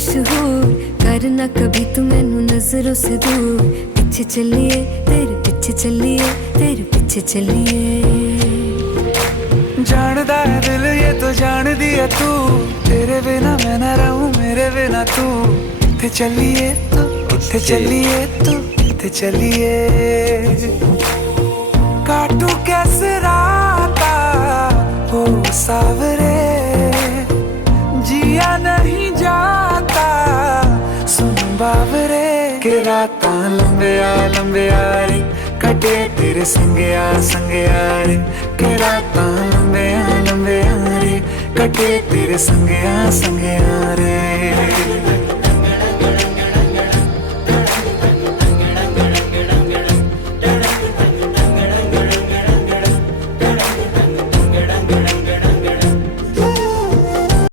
मशहूर, करना कभी तू मैनू नजरों से दूर। पीछे चलिए तेरे पीछे चलिए, तेरे पीछे चलिए। जानदा है दिल ये तो जान दिया तू, तेरे बिना मैं ना रहूं मेरे बिना तू। इत्थे चलिए तू, इत्थे चलिए तू, इत्थे चलिए। काटू कैसे राता हो सावरे, जिया नहीं जाता सुन बावरे। के रातां लंबिया लंबिया रे, कटे तेरे संगया संगया रे। के रातां लंबिया लंबिया रे, कटे तेरे संगया संगया रे।